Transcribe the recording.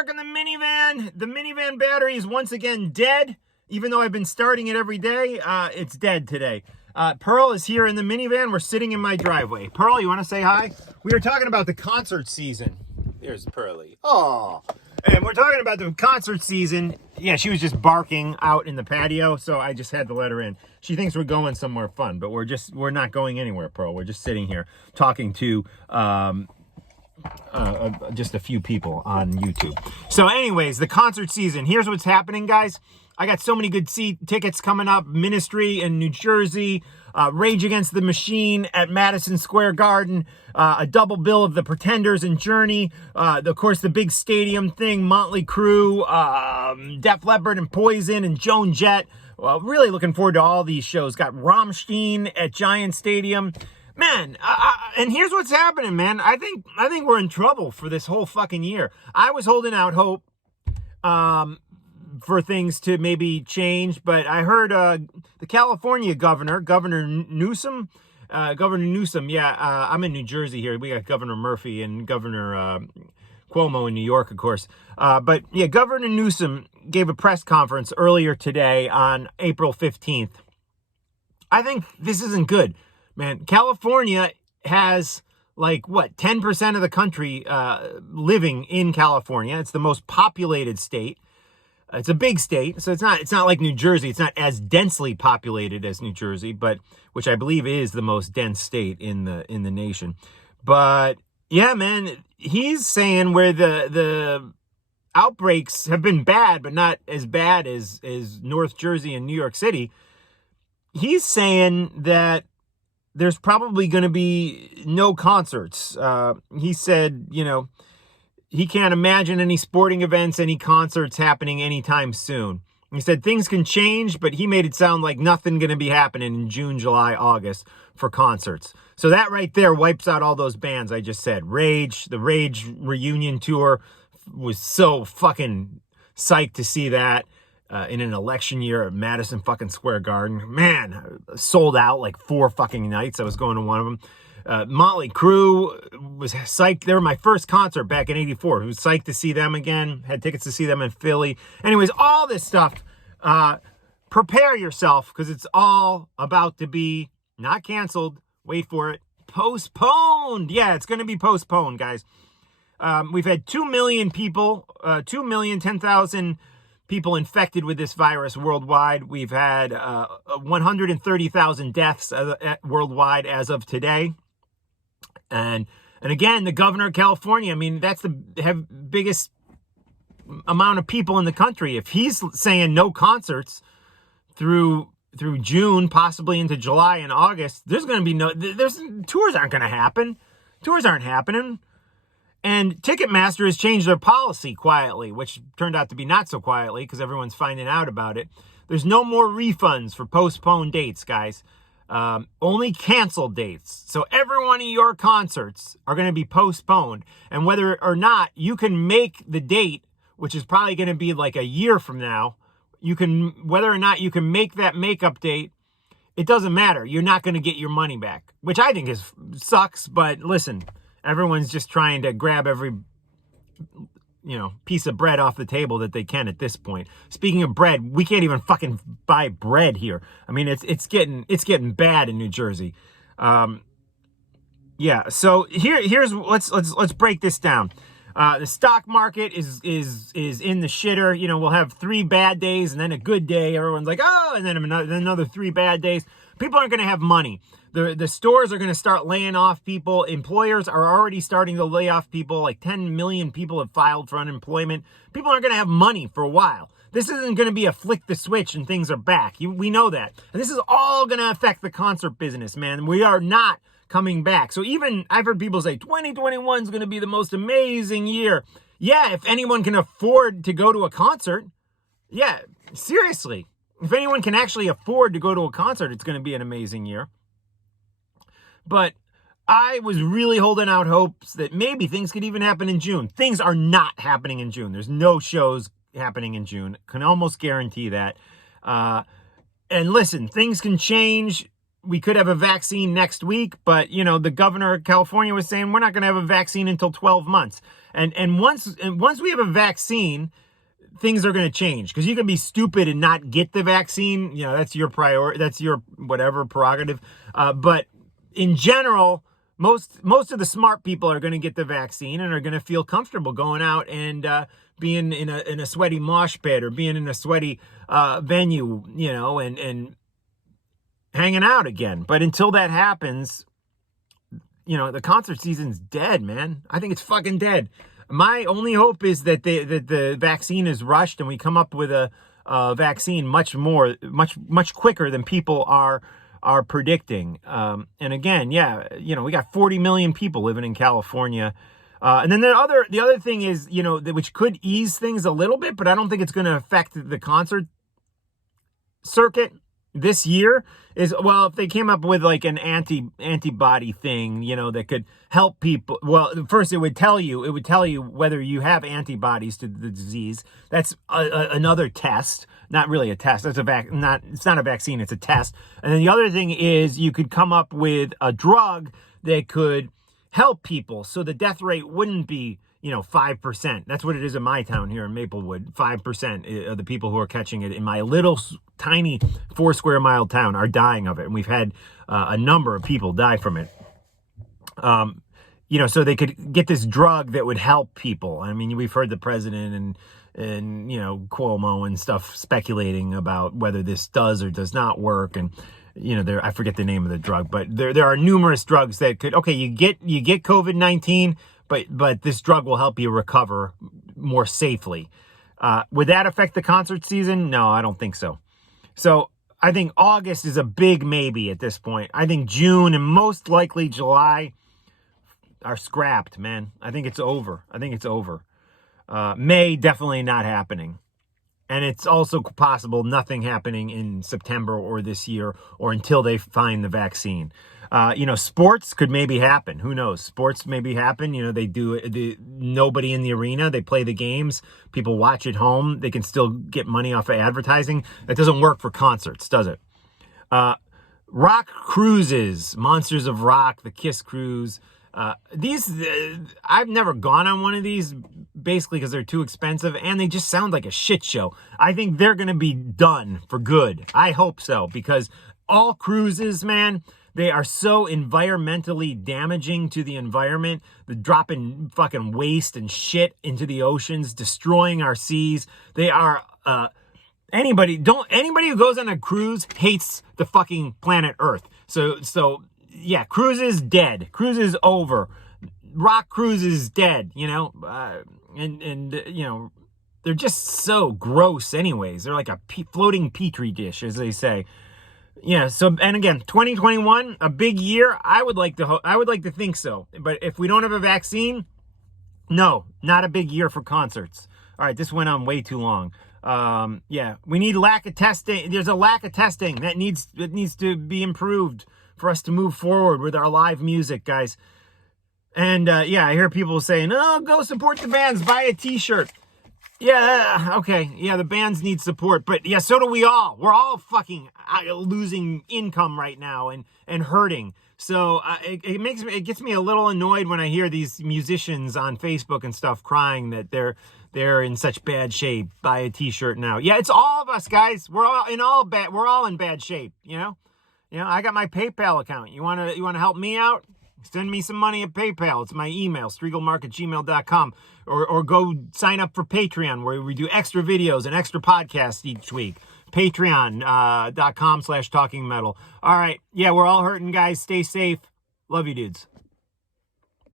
parking the minivan. The minivan battery is once again dead. Even though I've been starting it every day, it's dead today. Pearl is here in the minivan. We're sitting in my driveway. Pearl, you want to say hi? We were talking about the concert season. There's Pearly. Oh, and we're talking about the concert season. Yeah, she was just barking out in the patio, so I just had to let her in. She thinks we're going somewhere fun, but we're not going anywhere, Pearl. We're just sitting here talking to just a few people on YouTube. So anyways, the concert season. Here's what's happening, guys. I got so many good tickets coming up. Ministry in New Jersey, Rage Against the Machine at Madison Square Garden, a double bill of the Pretenders and Journey, of course the big stadium thing, Mötley Crue, Def Leppard and Poison and Joan Jett. Really looking forward to all these shows. Got Rammstein at Giant Stadium. Man, and here's what's happening, man. I think we're in trouble for this whole fucking year. I was holding out hope for things to maybe change, but I heard the California Governor Newsom, yeah, I'm in New Jersey here. We got Governor Murphy and Governor Cuomo in New York, of course. But yeah, Governor Newsom gave a press conference earlier today on April 15th. I think this isn't good, man. California has like what 10% of the country living in California. It's the most populated state. It's a big state, so it's not like New Jersey. It's not as densely populated as New Jersey, but which I believe is the most dense state in the nation. But yeah, man, he's saying where the outbreaks have been bad, but not as bad as North Jersey and New York City. He's saying that there's probably going to be no concerts. He said, he can't imagine any sporting events, any concerts happening anytime soon. He said things can change, but he made it sound like nothing going to be happening in June, July, August for concerts. So that right there wipes out all those bands I just said. The Rage reunion tour was so fucking psyched to see that in an election year at Madison fucking Square Garden. Man, sold out like 4 fucking nights. I was going to one of them. Mötley Crue was psyched. They were my first concert back in '84. I was psyched to see them again. Had tickets to see them in Philly. Anyways, all this stuff. Prepare yourself because it's all about to be not canceled. Wait for it. Postponed. Yeah, it's going to be postponed, guys. We've had 2 million people, 2,010,000 people infected with this virus worldwide. We've had 130,000 deaths worldwide as of today. And again, the governor of California, I mean, that's the biggest amount of people in the country. If he's saying no concerts through June, possibly into July and August, there's going to be tours aren't going to happen. Tours aren't happening. And Ticketmaster has changed their policy quietly, which turned out to be not so quietly because everyone's finding out about it. There's no more refunds for postponed dates, guys. Only canceled dates. So every one of your concerts are going to be postponed. And whether or not you can make the date, which is probably going to be like a year from now, whether or not you can make that makeup date, it doesn't matter. You're not going to get your money back, which I think sucks. But listen, everyone's just trying to grab every, piece of bread off the table that they can at this point. Speaking of bread, we can't even fucking buy bread here. I mean, it's getting bad in New Jersey. Yeah. So here's let's break this down. The stock market is in the shitter. We'll have 3 bad days and then a good day. Everyone's like, oh, and then another 3 bad days. People aren't going to have money. The stores are going to start laying off people. Employers are already starting to lay off people. Like 10 million people have filed for unemployment. People aren't going to have money for a while. This isn't going to be a flick the switch and things are back. We know that. And this is all going to affect the concert business, man. We are not coming back. So even I've heard people say 2021 is going to be the most amazing year. Yeah, if anyone can afford to go to a concert. Yeah, seriously. If anyone can actually afford to go to a concert, it's going to be an amazing year. But I was really holding out hopes that maybe things could even happen in June. Things are not happening in June. There's no shows happening in June. Can almost guarantee that. And listen, things can change. We could have a vaccine next week, but, the governor of California was saying we're not going to have a vaccine until 12 months. And once we have a vaccine, things are going to change, because you can be stupid and not get the vaccine. You know, that's your priority. That's your whatever prerogative. But in general, most of the smart people are going to get the vaccine and are going to feel comfortable going out and being in a sweaty mosh pit, or being in a sweaty venue, you know, and hanging out again. But until that happens, you know, the concert season's dead, man. I think it's fucking dead. My only hope is that the vaccine is rushed and we come up with a vaccine much quicker than people are predicting. And again, yeah, you know, we got 40 million people living in California. And then the other thing is, you know, which could ease things a little bit, but I don't think it's going to affect the concert circuit this year, is, well, if they came up with like an antibody thing, you know, that could help people. Well, first it would tell you whether you have antibodies to the disease. That's another test, not really a test. It's not a vaccine, it's a test. And then the other thing is you could come up with a drug that could help people, so the death rate wouldn't be, you know, 5%. That's what it is in my town here in Maplewood. 5% of the people who are catching it in my little tiny 4 square mile town are dying of it. And we've had a number of people die from it. You know, so they could get this drug that would help people. I mean, we've heard the president and you know, Cuomo and stuff speculating about whether this does or does not work. And, you know, I forget the name of the drug, but there are numerous drugs that could, okay, you get COVID-19, but this drug will help you recover more safely. Would that affect the concert season? No, I don't think so. So I think August is a big maybe at this point. I think June and most likely July are scrapped, man. I think it's over. May, definitely not happening. And it's also possible nothing happening in September or this year, or until they find the vaccine. You know, sports could maybe happen. Who knows? Sports maybe happen. You know, they do nobody in the arena. They play the games. People watch at home. They can still get money off of advertising. That doesn't work for concerts, does it? Rock cruises, Monsters of Rock, the Kiss Cruise. I've never gone on one of these, basically because they're too expensive and they just sound like a shit show. I think they're going to be done for good. I hope so, because all cruises, man, they are so environmentally damaging to the environment. They're dropping fucking waste and shit into the oceans, destroying our seas. They are, anybody who goes on a cruise hates the fucking planet Earth. So yeah, cruise is dead. Cruise is over. Rock cruise is dead, you know? And you know, they're just so gross anyways. They're like a floating petri dish, as they say. Yeah, so, and again, 2021, a big year. I would like to think so. But if we don't have a vaccine, no, not a big year for concerts. All right, this went on way too long. Yeah, we need lack of testing. There's a lack of testing that needs to be improved for us to move forward with our live music, guys. And yeah, I hear people saying, "Oh, go support the bands, buy a t-shirt." Yeah, okay. Yeah, the bands need support, but yeah, so do we all. We're all fucking losing income right now and hurting. So it gets me a little annoyed when I hear these musicians on Facebook and stuff crying that they're in such bad shape. Buy a t-shirt now. Yeah, it's all of us, guys. We're all in bad shape, you know? You know, I got my PayPal account. You want to help me out? Send me some money at PayPal. It's my email, striegelmark@gmail.com. Or go sign up for Patreon, where we do extra videos and extra podcasts each week. Patreon.com/talkingmetal. All right. Yeah, we're all hurting, guys. Stay safe. Love you, dudes.